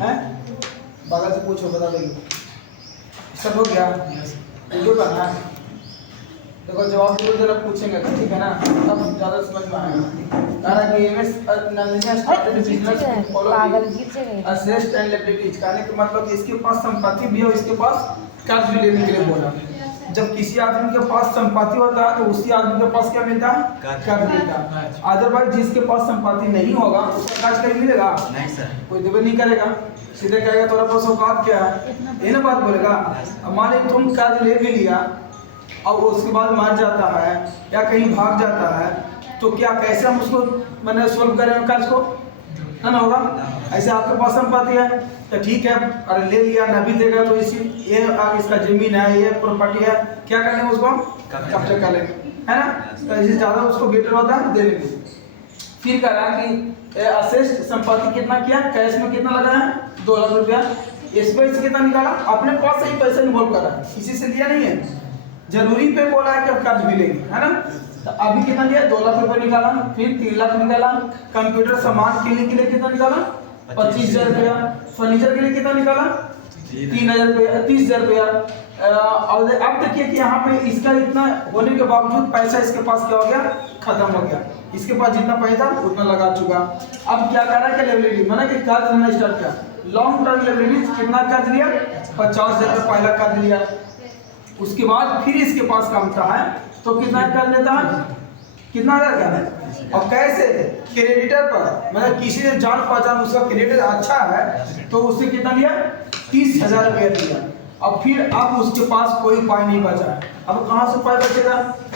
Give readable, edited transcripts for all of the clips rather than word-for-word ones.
है, बगल से पूछो, बता देंगे। सब हो गया? वीडियो करना है, देखो जवाब जरा पूछेंगे, ठीक है ना, तब ज़्यादा समझ में आएगा। कहना कि Ms Nandini started business follow assets and liabilities, कहने का मतलब कि इसके पास संपत्ति भी है और इसके पास कर्ज भी लेने के लिए बोला। जब किसी आदमी के पास संपत्ति होता है तो उसी आदमी के पास क्या मिलता है? कर्ज मिलता है। अदरवाइज जिसके पास संपत्ति नहीं होगा उसका कर्ज कहीं मिलेगा नहीं सर, कोई देवे नहीं करेगा, सीधे कहेगा तुम्हारे पास औकात क्या है, ये ना बात बोलेगा। अब मान लीजिए तुम कर्ज ले भी लिया और उसके बाद मर जाता है या कहीं भाग जाता है, तो क्या कैसे हम उसको मैंने सोल्व करेंगे कर्ज को? ना होगा। ऐसे आपके पास संपत्ति है तो ठीक है, अरे ले लिया ना भी देगा तो इसी ये इसका जमीन है, ये प्रॉपर्टी है, क्या करेंगे उसको हम कब्जा कर लेंगे, है ना। तो इससे ज़्यादा उसको बेटर होता है दे लेंगे। फिर कह रहा कि असेस्ट संपत्ति कितना किया, कैश में कितना लगा है 2 लाख रुपया, इस पे से कितना निकाला, अपने पास से ही पैसा इन्वॉल्व करा, किसी से लिया नहीं है, जरूरी पे बोला है कि कर्ज भी लेंगे, है ना। तो अभी कितना लिया 2 लाख रुपए निकाला, फिर 3 लाख निकाला, कंप्यूटर सामान किनने के लिए कितना निकाला 25,000 रुपया, फर्नीचर के लिए कितना निकाला 3,000 रुपया, 30,000 रुपया। और अब देखिए कि यहाँ पे इसका इतना होने के बावजूद पैसा इसके पास क्या हो गया, खत्म हो गया। इसके पास जितना पैसा उतना लगा चुका। अब क्या करा कि लेवरेज माना कि कर्ज लेना स्टार्ट किया, लॉन्ग टर्म लेवरेज कितना कर्ज लिया 50,000 रुपया पहला कर्ज लिया, उसके बाद फिर इसके पास कमता है तो कितना कर लेता है, कितना क्या है, और कैसे क्रेडिटर पर मतलब किसी ने जान पहचान उसका क्रेडिट अच्छा है तो उससे कितना लिया 30,000 रुपया दिया। अब फिर अब उसके पास कोई उपाय नहीं बचा है, अब कहाँ से उपाय बचेगा,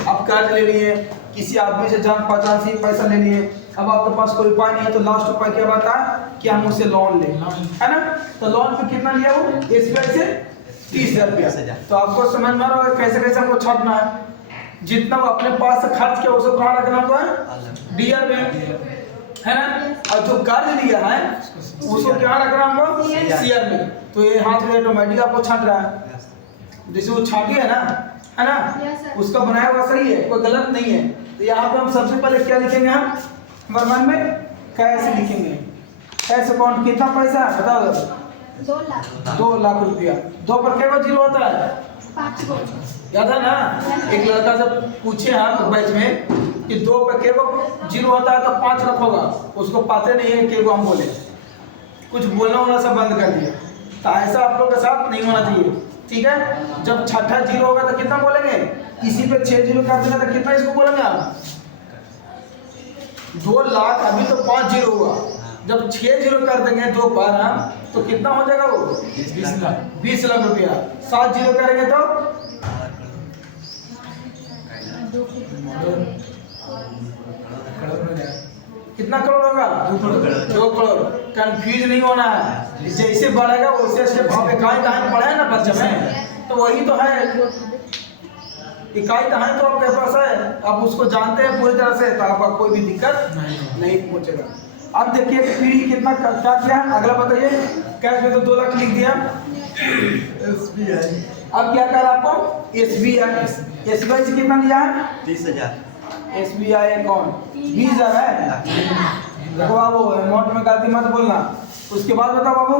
अब कर्ज ले लिए, किसी आदमी से जान पहचान से पैसा ले लिए, अब आपके पास कोई उपाय नहीं है तो लास्ट उपाय क्या बता कि हम उससे लोन लें, है ना। तो लोन पे कितना लिया वो एसबीआई से 30,000 रुपया। तो आपको समझ में आ रहा है कैसे कैसे हमको छापना है, जितना वो अपने पास से खर्च किया उसको कहाँ रखना होता है डीआर में, है ना। और जो कर्ज लिया है उसको क्या रखना होगा सीआर में। तो ये हाथ में ऑटोमेटिक आपको छाट रहा है, जैसे वो छाटी है ना, उसका बनाया हुआ सही है, कोई गलत नहीं है। तो यहाँ पे हम सबसे पहले क्या लिखेंगे, हम वर्मान में कैसे लिखेंगे, कैश अकाउंट कितना पैसा है बताओ 2 लाख रुपया, 2 पर क्या जीरो होता है 5 याद है ना। एक लड़का जब पूछे हम बैच में कि 2 पे के जीरो होता है तो 5 लाख होगा, उसको पता नहीं है कि हम बोले, कुछ बोलना होना सब बंद कर दिया। तो ऐसा आप लोग के साथ नहीं होना चाहिए, ठीक है। जब छठा जीरो होगा तो कितना बोलेंगे, इसी पे 6 जीरो कर देना तो कितना इसको बोलेंगे आप 2 लाख, अभी तो 5 जीरो हुआ, जब 6 जीरो कर देंगे 2 बार हम तो कितना हो जाएगा वो 20 लाख रुपया। 7 जीरो करेंगे तो कितना करोड़ होगा 2 करोड़। कंफ्यूज नहीं होना है, जैसे बढ़ेगा वैसे वैसे भाव इकाई कहाँ पड़ा है ना बच्चे में, तो वही तो है इकाई कहाँ तो आपके पास है, आप उसको जानते हैं पूरी तरह से, तो आपको कोई भी दिक्कत नहीं पहुंचेगा। अब देखिए फिर कितना क्या किया, अगला बताइए। कैश में तो 2 लाख लिख दिया, एसबीआई अब क्या कर आपको एसबीआई से कितना लिया है 30,000। एसबीआई अकाउंट 20,000 है, देखो बाबू अमाउंट में गलती मत बोलना। उसके बाद बताओ बाबू,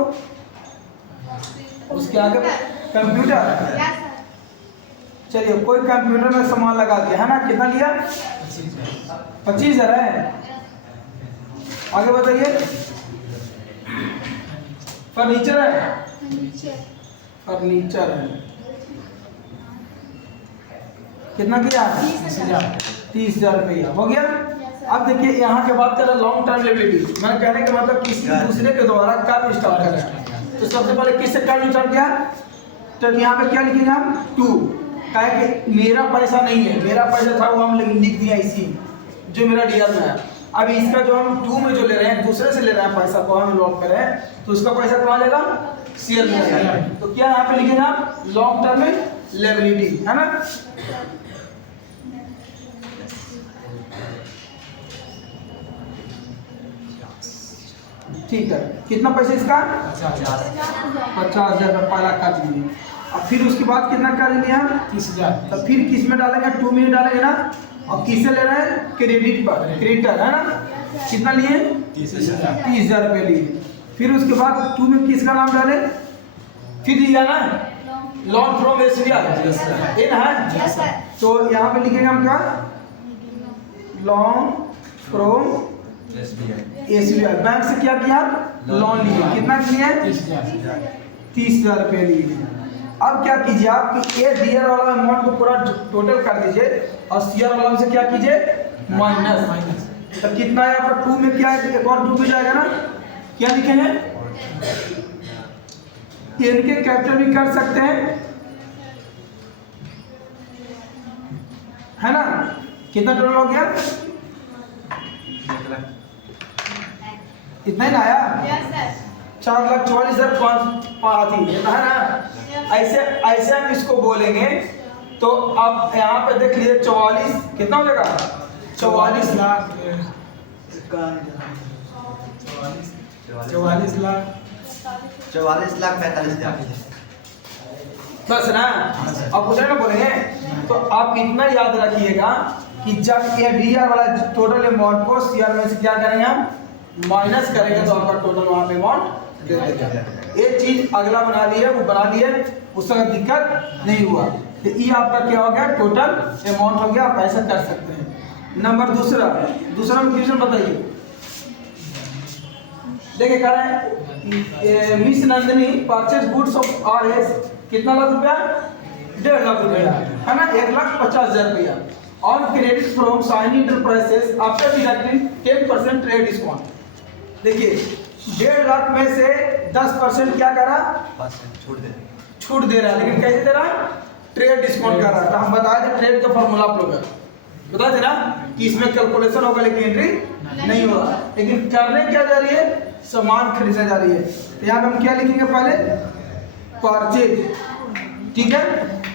उसके आगे कंप्यूटर, चलिए कोई कंप्यूटर में सामान लगा दिया है ना, कितना लिया 25,000 है। आगे बताइए फर्नीचर है, फर्नीचर है कितना किया 30,000 रुपया हो गया। अब देखिए यहाँ के बात करें लॉन्ग टर्म लिबिलिटी, मैंने कहने का मतलब किसी दूसरे के द्वारा कर्ज स्टार्ट करें, तो सबसे पहले किससे कर्ज स्टार्ट किया, तो यहाँ पे क्या लिखेंगे हम 2, कहे कि मेरा पैसा नहीं है, मेरा पैसा था वो हम लिख दिया इसी जो मेरा डीआर में है। अब इसका जो हम 2 में जो ले रहे हैं दूसरे से ले रहे हैं पैसा को हम इन्वॉल्व कर रहे हैं, तो उसका पैसा कहाँ लेगा सीएल में लेगा। तो क्या यहाँ पे लिखेंगे आप लॉन्ग टर्म लिबिलिटी, है ना। ठीक है, कितना पैसा इसका 50,000 रुपया पहला कर्ज लिया। अब फिर उसके बाद कितना कर्ज लिया 30,000, तो फिर किस में डालेंगे 2 में डालेंगे ना, और किससे ले रहे हैं क्रेडिट पर, क्रेडिटर है ना। कितना लिए 30,000 रुपये लिए। फिर उसके बाद टू में किसका नाम डाले, फिर दिया ना लोन फ्रॉम एसबीआई इन है, तो यहाँ पे लिखेंगे हम क्या, लोन फ्रॉम एसबीआई बैंक से क्या किया, लोन लिया, कितना किया, 30,000 रुपये लिए। अब क्या कीजिए आप कि ए डीआर वाला अमाउंट को पूरा टोटल कर दीजिए और सीआर वाला से क्या कीजिए माइनस, तो कितना है आपका 2 में क्या है, एक और 2 में जाएगा ना, क्या लिखेंगे, इनके कैपिटल भी कर सकते हैं, है ना, कितना टोटल हो गया, इतना ही ना आया, 4,44,500 है ना, ऐसे हम इसको बोलेंगे। तो अब यहाँ पे देख लीजिए 44 कितना हो जाएगा, 44 लाख 44,45,000 बस ना। अब कुछ ना बोलेंगे, तो आप इतना याद रखिएगा कि जब ये डीआर वाला टोटल अमाउंट को सीआर में से क्या करेंगे हम माइनस करेंगे, तो आपका टोटल वहां पे अमाउंट दे देगा। एक चीज अगला बना लिए, वो बना लिए, उसका दिक्कत नहीं हुआ, तो ये आपका क्या हो गया, टोटल अमाउंट हो गया, आप ऐसा कर सकते हैं। नंबर दूसरा क्वेश्चन बताइए, देखिए कह रहे हैं miss Nandini purchase goods of RS कितना लाख रुपया, 1.5 लाख रुपया, है ना, 1,50,000 रुपया on credit from Saini enterprises after deducting 10% trade discount. देखिए 1.5 लाख में से 10% क्या करा, छूट दे रहा है, लेकिन कैसे दे रहा है, ट्रेड डिस्काउंट कर रहा है। तो हम बताए थे ट्रेड का फॉर्मूला आप लोग बताए थे ना कि इसमें कैलकुलेशन होगा लेकिन एंट्री नहीं होगा, लेकिन करने क्या जा रही है, सामान खरीदने जा रही है। तो यहाँ पे हम क्या लिखेंगे, पहले परचेज, ठीक है,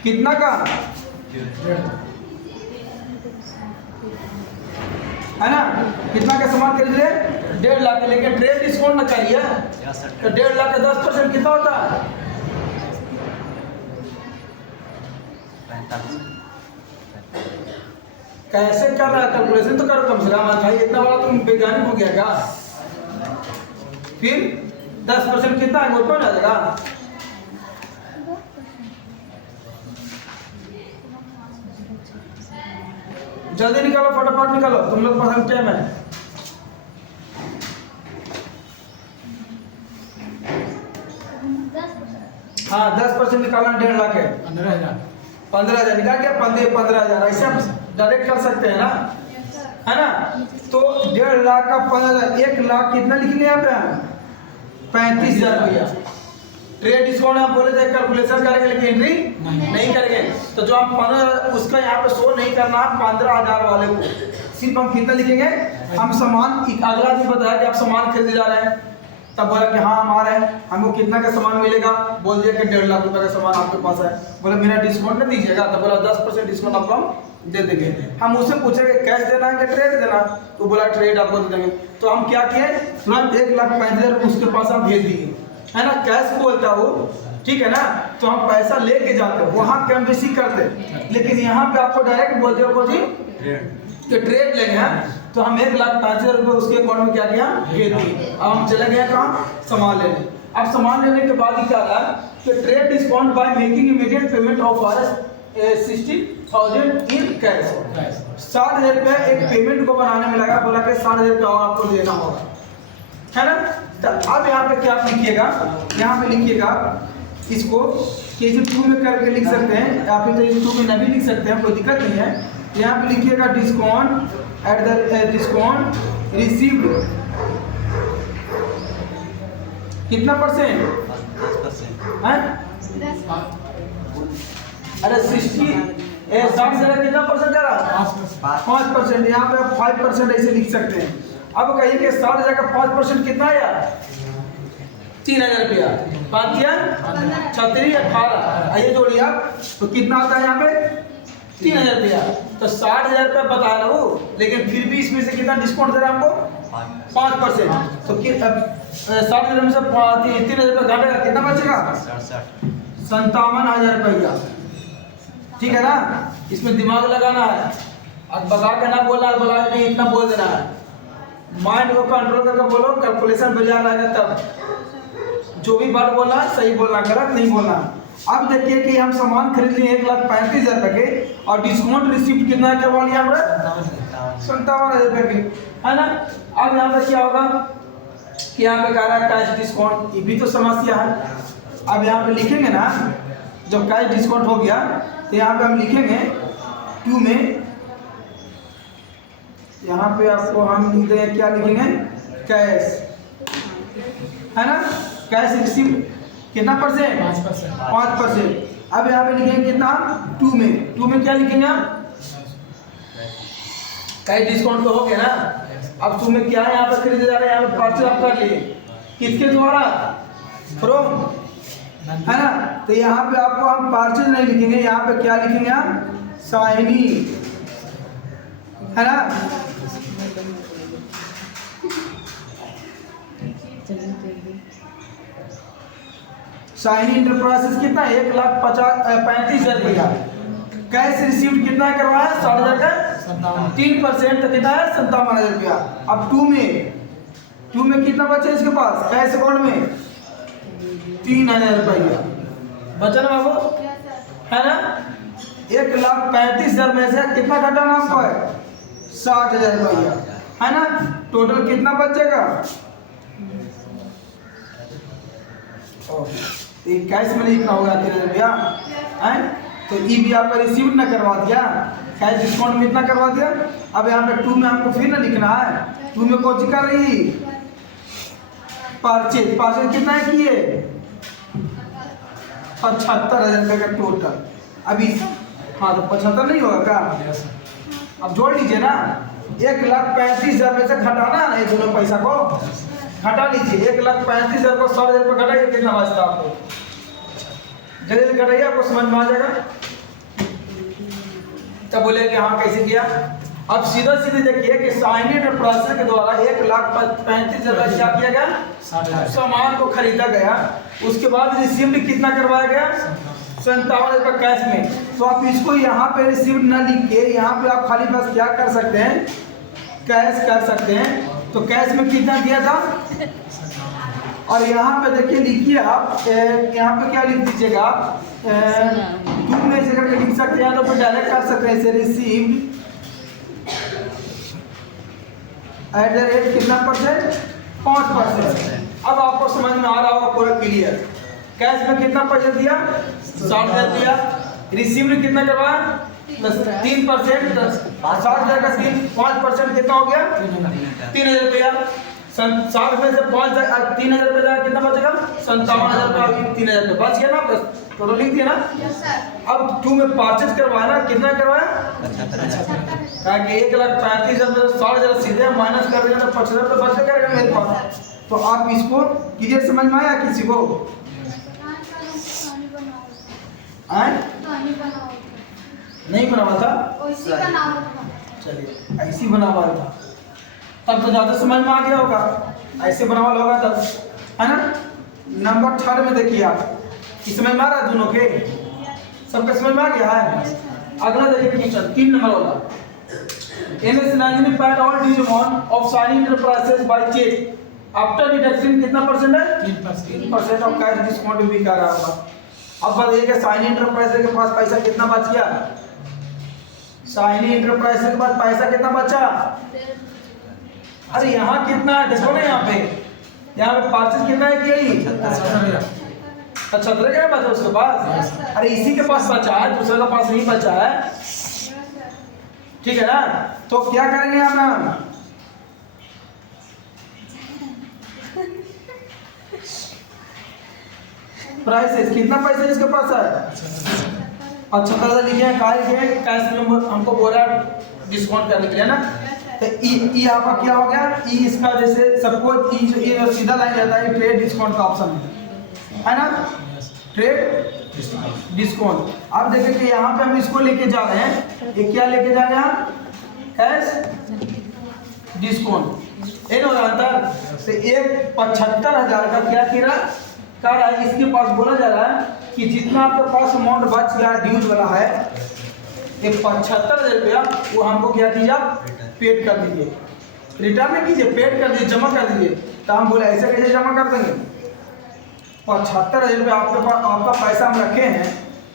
कितना का, है ना, कितना का सामान खरीद रहे, 1.5 लाख, लेकिन ट्रेड डिस्काउंट ना चाहिए, तो 1.5 लाख का 10% कितना होता है, 45। कैसे कर रहा है, कैलकुलेशन तो करो कम से कम भाई, इतना बड़ा तुम वैज्ञानिक हो गया क्या। फिर 10% कितना है, वो तो आ जाएगा, जल्दी निकालो, फटाफट निकालो, तुम लोग पास टाइम है। हाँ 10% निकालना 1.5 लाख है, 15,000 निकाल के 15,000 ऐसे हम डायरेक्ट कर सकते हैं ना, है ना। तो 1.5 लाख का 15,000, 1 लाख कितना लिखने यहाँ पे, 35,000 रुपया। ट्रेड डिस्काउंट आप बोले थे कैलकुलेशन करेंगे लेकिन एंट्री नहीं करेंगे, तो जो हम 15 उसका यहाँ पे शो नहीं करना, 15,000 वाले को सिर्फ हम कितना लिखेंगे, हम सामान, अगला भी बताया कि आप सामान खरीदे जा रहे हैं, तब बोला कि हाँ हम आ रहे हैं, हमको कितना का सामान मिलेगा, बोल दिया कि 1.5 लाख रुपए का सामान आपके पास है, बोला मेरा डिस्काउंट नहीं दीजिएगा, तो बोला 10% डिस्काउंट आपको हम दे देंगे। हम उससे पूछेंगे कैश देना है कि ट्रेड देना, तो बोला ट्रेड आपको दे देंगे। तो हम क्या किए, तुरंत 1,35,000 उसके पास हम भेज दिए, है ना, कैश बोलता वो, ठीक है ना। तो हम पैसा लेके जाते हैं, वहाँ कम बेसी करते, लेकिन यहाँ पे आपको डायरेक्ट बोलते हो जी कि ट्रेड लेंगे, तो हम 1,05,000 रुपये उसके अकाउंट में क्या किया, भेज दिए। अब हम चले गए कहाँ, सामान लेने। अब सामान लेने के बाद ही क्या रहा कि trade discount by making immediate payment of RS 60,000 in cash, 60,000 रुपये एक पेमेंट को बनाने में लगा, बोला कि 60,000 रुपये और आपको देना होगा, है ना। तो अब यहाँ पे क्या लिखिएगा, यहाँ पे लिखिएगा इसको KG2 में करके लिख सकते हैं, या फिर KG2 में नहीं लिख सकते हैं, कोई दिक्कत नहीं है। यहाँ पे लिखिएगा discount at the discount received कितना परसेंट, 10%, अरे 60 से कितना परसेंट जा रहा, 5%, यहाँ पे आप 5% ऐसे लिख सकते हैं। अब कहिए कि 60,000 का 5% कितना आया, 3,000 रुपया, 5 36 18, आइए जोड़िए आप, तो कितना आता है यहाँ पे 3,000 रुपया। तो 60,000 रुपया बताया ना वो, लेकिन फिर भी इसमें से कितना डिस्काउंट दे रहा है हमको, 5%। तो 60,000 में से 3,000 रुपया घटेगा, कितना बचेगा, 57,000 रुपया, ठीक है ना। इसमें दिमाग लगाना है, अब बता के ना बोलना, बोला नहीं इतना बोल देना है, माइंड को कंट्रोल करके बोलो, कैलकुलेशन बाजार आएगा तब। जो भी बात बोलना है सही बोलना, गलत नहीं बोलना। अब देखिए कि हम सामान खरीद लिए 1,35,000 रुपये के और डिस्काउंट रिसिप्ट कितना करवा लिया हमने 57,000 रुपये के, है ना। अब यहाँ पे क्या होगा कि यहाँ पे कह रहा है कैश डिस्काउंट, ये भी तो समस्या है। अब यहाँ पे लिखेंगे ना, जब कैश डिस्काउंट हो गया तो यहाँ पे हम लिखेंगे 2 में, यहाँ पे आपको हम लिख देंगे, क्या लिखेंगे, कैश, है ना। कैश रिसिप्ट कितना परसेंट, 5%। अब यहाँ पे लिखेंगे कितना 2 में क्या लिखेंगे आप, कैश डिस्काउंट तो हो गया ना। अब 2 में क्या है, यहाँ पे खरीदे जा रहे हैं, यहाँ पे परचेज आप कर लिए किसके द्वारा, फ्रॉम, है ना। तो यहाँ पे आपको हम परचेज नहीं लिखेंगे, यहाँ पे क्या लिखेंगे हम, साइनी, है ना। शाइनी इंटरप्राइजेस कितना 1,35,000 रुपया। कैश रिसीव्ड कितना करवाया 60,000 का 3% तो कितना है 57,000 रुपया। अब 2 में कितना बचा इसके पास कैश अकाउंट में 3,000 रुपया बचा ना बाबू, है ना। 1,35,000 में से कितना घटाना आपको है 60,000 रुपया, है ना। टोटल कितना बचेगा, कैश में लिखना होगा 3,000 रुपया, है। तो ये भी आपका रिसीव ना करवा दिया, कैश डिस्काउंट में इतना करवा दिया। अब यहाँ पे 2 में हमको फिर ना लिखना है, 2 में कौन सी कर रही परचेज कितना है किए 75,000 रुपये का टोटल। अभी हाँ तो 75 नहीं होगा क्या, अब जोड़ लीजिए ना, 1,35,000 में से घटाना है ना दोनों पैसा को, घटा लीजिए 1,35,000 को 100,000 रुपये घटाइए, कितना बचता आपको, जल्दी घटाइए, आपको समझ में आ जाएगा। तब बोले कि हाँ कैसे किया। अब सीधा सीधे देखिए कि शाइनी इंटरप्राइजेस के द्वारा 1,35,000 क्या किया गया, सामान को खरीदा गया। उसके बाद रिसीव्ड कितना करवाया गया 57,000 रुपये कैश में। तो आप इसको यहाँ पे रिसीव्ड ना लिख के यहाँ पे आप खाली बस क्या कर सकते हैं, कैश कर सकते हैं। तो कैश में कितना दिया था, और यहाँ पे देखिए लिखिए आप, यहाँ पे क्या लिख दीजिएगा आप, 2 में से करके लिख सकते हैं, तो फिर डायरेक्ट कर सकते हैं इसे, रिसीव्ड एट द रेट कितना परसेंट 5%। अब आपको समझ में आ रहा होगा पूरा क्लियर। कैश में कितना पैसा दिया 60,000 दिया, रिसीव्ड कितना करवाया 3%, 60,000 का 5% कितना हो गया 3,000 रुपया। 60 में से 3,000 रुपये कितना बचेगा 57,000 रुपया, 3,000 रुपये बच गया ना, बस टोटल लिख दिया ना। अब 2 में परचेज करवाया ना, कितना करवाया 75,000, कहा कि 1,35,000 में 60,000 सीधे माइनस कर देना तो 75,000 तो बच करेगा मेरे पास। तो आप इसको क्लियर समझ में आया किसी को, नहीं बना हुआ था, चलिए ऐसी बना हुआ था तब तो ज़्यादा समझ में आ गया होगा, ऐसे बना हुआ होगा तब, है ना। नंबर 3 में देखिए आप, समझ में आ रहा है दोनों के, सबका समझ में आ गया है। अगला देखिए क्वेश्चन 3 नंबर वाला, NS Nagini paid all due amount of Shaini Enterprises by check after deduction कितना परसेंट है 3% ऑफ कैश डिस्काउंट भी कर रहा होगा। अब बताइए कि शाइनी एंटरप्राइजेस के पास पैसा कितना बच गया, शाइनी एंटरप्राइजेस के पास पैसा कितना बचा, अरे यहाँ कितना है देखो ना, यहाँ पे परचेज कितना है कि 75 का बचा उसके पास, अरे इसी के पास बचा है, दूसरे के पास नहीं बचा है, ठीक है ना। तो क्या करेंगे हम, प्राइस कितना पैसा इसके पास है 75,000 लिखे हैं, कहा लिखे हैं कैश में हमको बोला डिस्काउंट करने के लिए ना। तो ई आपका क्या हो गया, ई इसका जैसे सबको ई जो सीधा लाइन रहता है ट्रेड डिस्काउंट का ऑप्शन है ना, ट्रेड डिस्काउंट। अब देखिए कि यहाँ पे हम इसको लेके जा रहे हैं, ये क्या लेके जा रहे हैं कैश डिस्काउंट, ये ना अंतर से एक 75,000 का क्या किया कर रहा है, इसके पास बोला जा रहा है कि जितना आपके पास अमाउंट बच गया ड्यूज वाला है ये 75,000 रुपया, वो हमको क्या कीजिए आप पेड कर दीजिए, रिटर्न नहीं कीजिए, पेड कर दीजिए, जमा कर दीजिए। तो हम बोले ऐसे कैसे जमा कर देंगे? 75,000 रुपये आपके पास, आपका पैसा हम रखे हैं,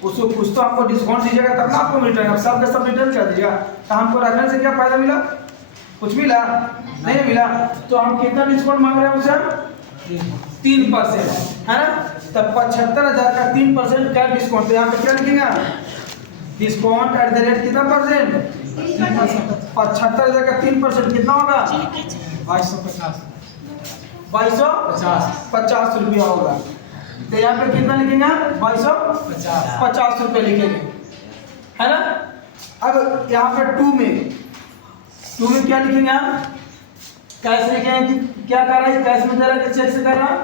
उसको कुछ तो आपको डिस्काउंट दीजिएगा तब ना आपको रिटर्न, अब सब का सब रिटर्न कर दीजिएगा। तो हमको रखने से क्या फायदा मिला? कुछ मिला नहीं मिला। तो हम कितना डिस्काउंट मांग रहे हैं उससे? 3%, है ना। तब 75,000 का 3% क्या डिस्काउंट? तो यहाँ पे क्या लिखेंगे? डिस्काउंट एट द रेट कितना परसेंट? 75,000 का 3% कितना होगा? 2250 रुपया होगा। तो यहाँ पे कितना लिखेंगे? 2250 रुपये लिखेंगे, है ना। अब यहाँ पे 2 में क्या लिखेंगे? हम कैश लिखेंगे कि क्या कर रहा है, कैश में दे रहा है कि चेक से कर रहा है?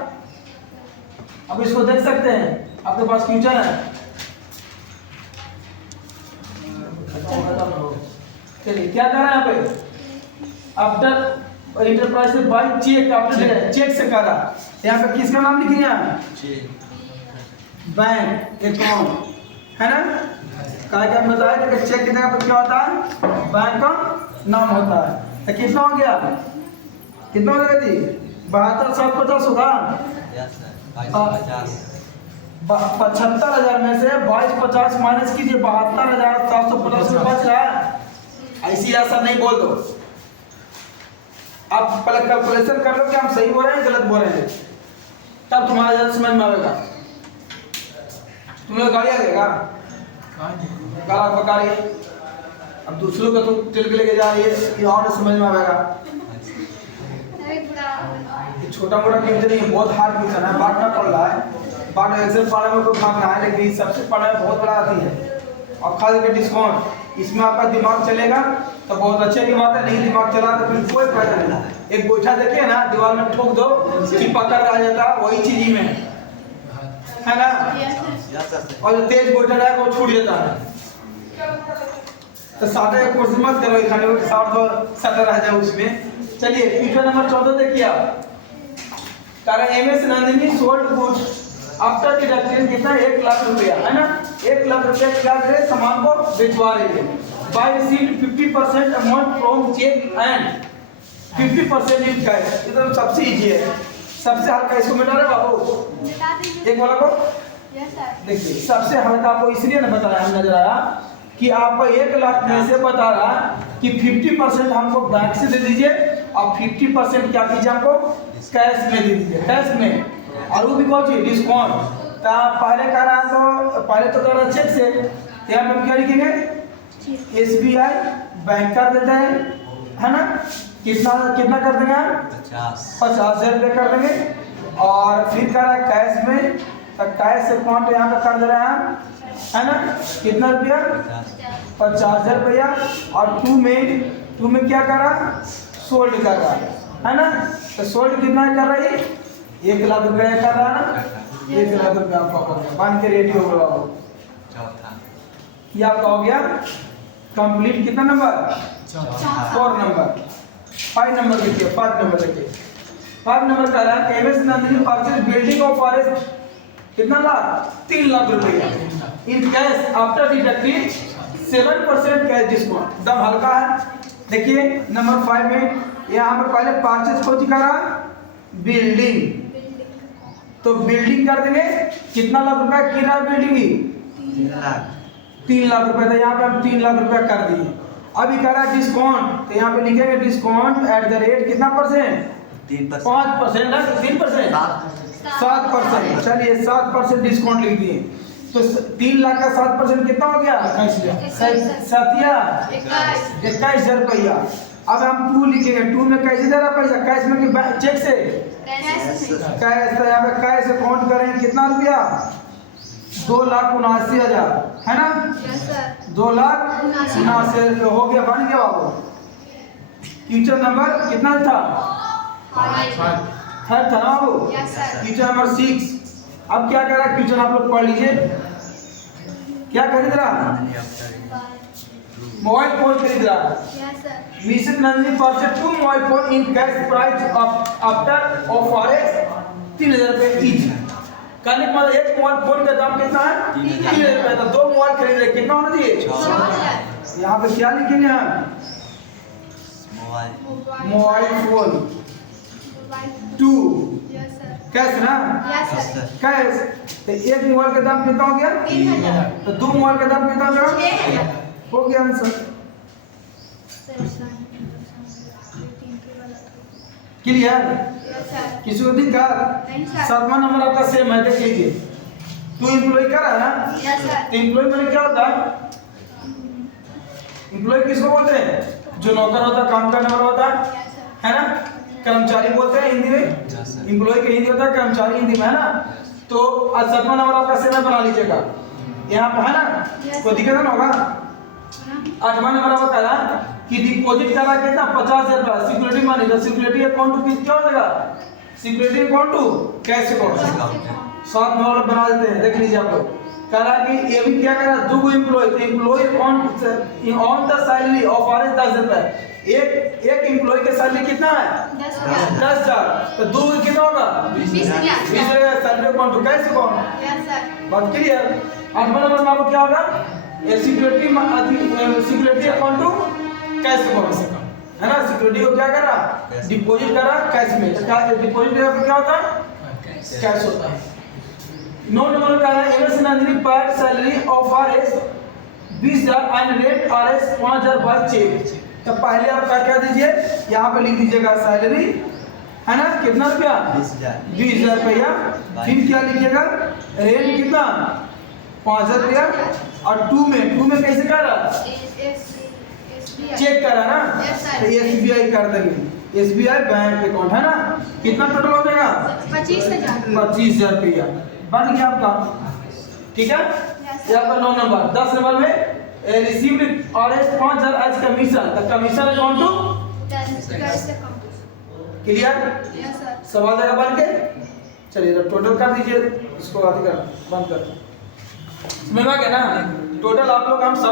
अब इसको देख सकते हैं, आपके पास फ्यूचर है। चलिए क्या कर रहा है यहाँ पे? आफ्टर इंटरप्राइज से बाय चेक, आफ्टर चेक से कर रहा। यहाँ पे किसका नाम लिखेंगे? बैंक अकाउंट, है ना। क्या बताया कि चेक की जगह पर क्या होता है? बैंक का नाम होता है। तो कितना हो गया? कितना हो जाएगा? 72,750 होगा। 75,000 में से 2250 माइनस कीजिए, 72,750 बच रहा है। ऐसी ऐसा नहीं बोल दो, आप पहले कैलकुलेशन कर लो कि हम सही बोल रहे हैं गलत बोल रहे हैं, तब तुम्हारा जल्द समझ में आएगा। तुम्हें गाड़ी आ जाएगा, गाला पका रही है, अब दूसरों का तो तिल के लेके जा रही है, ये और समझ में आएगा। छोटा मोटा क्वेश्चन नहीं है, बहुत हार्ड क्वेश्चन है। बांटना पड़ रहा है, बांट एक्सेल पढ़ने में कोई भागना है, लेकिन सबसे पढ़ने में बहुत बड़ा आती है। और खाली के डिस्काउंट, इसमें आपका दिमाग चलेगा तो बहुत अच्छे की बात है, नहीं दिमाग चला तो फिर कोई फायदा नहीं। एक गोईठा देखिए ना, दीवार में ठोक दो, चिपका कर आ जाता है, वही चीज ही में है ना। और जो तेज गोईठा रहेगा वो छूट जाता है। तो सादा एक कोर्स मत करो, खाने के साथ तो सटर रह जाए उसमें। चलिए पीछे नंबर 14 देखिए आप। कारण MS Nandini sold goods after deduction कितना? 1 लाख रुपया, है ना। 1 लाख रुपया क्या करे? सामान को बेचवा रही है। By received 50% amount from cheque and 50% in cash. ये तो सबसे इजी है, सबसे हल्का इसको मिला रहे बाबू एक वाला को। देखिए सबसे हल्का आपको इसलिए ना बता रहा है, नजर आया कि आपको 1 लाख में से बता रहा कि 50% हमको बैंक से दे दीजिए और 50% क्या कीजिए? हमको कैश में दे दीजिए, कैश में। और वो भी कौन सी? डिस्काउंट। तो पहले कर रहा तो पहले तो कर रहा चेक से, यहाँ पे क्या लिखेंगे? SBI बैंक कर देता है ना। कितना कितना कर देंगे? 50,000 रुपये कर देंगे। और फिर कर रहा है कैश में, तो कैश अकाउंट यहाँ पे कर दे रहे हैं, है ना। कितना रुपया? 50,000 रुपया। और 2 में क्या कर रहा? सोल्ड कर रहा है ना। तो सोल्ड कितना कर रहा है? 1 लाख रुपया कर रहा है ना। 1 लाख रुपया आपका हो गया, बन के रेडी हो गया। ये आपका हो गया कंप्लीट। कितना नंबर? 4 नंबर। 5 नंबर देखिए, 5 नंबर देखिए। 5 नंबर का रहा MS Nandini purchase building of forest कितना लाख? 3 लाख रुपया in cash after deducting 7% cash discount. एकदम हल्का है। देखिए नंबर 5 में यहाँ पर पहले परचेज को दिखा बिल्डिंग, तो बिल्डिंग कर देंगे। कितना लाख रुपया की रहा है बिल्डिंग की? 3 लाख रुपया। तो यहाँ पे हम 3 लाख रुपया कर दिए। अभी कर रहा है डिस्काउंट, तो यहाँ पे लिखेंगे डिस्काउंट एट द रेट कितना परसेंट? 5% ना, 3%, 7%। चलिए 7% डिस्काउंट लिख दिए। तो 3 लाख का 7% कितना हो गया? 21,000 रुपया। अब हम 2 लिखेंगे। 2 में कैसे दे रहा पैसा? कैश में कि चेक से? कैश। तो यहाँ पे कैश अकाउंट करेंगे कितना रुपया? 2,79,000, है ना। 2,79,000 हो गया, बन गया बाबू। क्वेश्चन नंबर कितना था? 5 था ना बाबू। Question number 6। अब क्या कर रहा है क्वेश्चन, आप लोग पढ़ लीजिए। क्या खरीद रहा? मोबाइल फोन खरीद रहा। Mrs Nandini purchase 2 mobile phone in cash price after offer 3,000 रुपये ईच। कहने का मतलब एक मोबाइल फोन का दाम कितना है? 3,000 रुपये। तो 2 मोबाइल खरीद रहे, कितना होना चाहिए? यहाँ पे क्या लिखेंगे हम? मोबाइल फोन 2 कैश ना कैश। तो एक मोबाइल का दाम कितना हो गया? 3000। तो 2 मोबाइल का दाम कितना हो गया? 6000। हो गया आंसर। क्लियर? किसी को दिक्कत? नहीं सर। 7वां नंबर आपका सेम है, देख लीजिए। तू एम्प्लॉय कर रहा है ना? तो एम्प्लॉय मैंने क्या होता है? एम्प्लॉय किसको बोलते हैं? जो नौकर होता है, काम करने वाला होता है ना? कर्मचारी बोलते हैं हिंदी में। एम्प्लॉय के हिंदी होता है कर्मचारी हिंदी में, है ना? तो 7वां नंबर आपका सेम है, बना लीजिएगा यहाँ पे, है ना? कोई दिक्कत नहीं होगा। 8वां नंबर आपका कह रहा कि डिपॉजिट करा कितना? 50,000 रुपया सिक्योरिटी मनी। तो सिक्योरिटी अकाउंट टू क्या हो जाएगा? Security account to cash account. 7 number बना देते हैं, देख लीजिए आप लोग। कह रहा कि ये भी क्या करा? 2 एम्प्लॉय, तो employ account on the salary of R 10 रुपए। एक एम्प्लॉय के सैलरी कितना है? 10,000। तो 2 कितना होगा? 20,000 salary account to cash account. बात क्लियर? 8वां नंबर में आपको क्या होगा? Security account to cash account, है ना? सिक्योरिटी को क्या करा? डिपॉजिट करा कैश में। तो क्या डिपॉजिट क्या होता है? कैश होता है। 9 नंबर में कह रहा है MS Nandini paid salary of RS 20,000 and rent RS 5,000 by cheque. तो पहले आप क्या दीजिए? यहाँ पे लिख दीजिएगा सैलरी, है ना? कितना रुपया? 20,000 रुपया। फिर क्या लिखिएगा? रेट कितना? 5,000 रुपया। और 2 में कैसे कर रहा? चेक करा ना? तो एसबीआई कर देंगे, एसबीआई बैंक अकाउंट, है ना? कितना टोटल हो जाएगा? 25,000 रुपया बन गया आपका। ठीक है? ये आपका 9 नंबर। 10 नंबर में रिसीव्ड आरएस 5,000 एज कमीशन। तो कमीशन अकाउंट टू क्लियर? सब आ जाएगा बन के। चलिए जब टोटल कर दीजिए इसको, आदि कर बंद कर। समझ में आ गया ना? टोटल आप लोग हम सब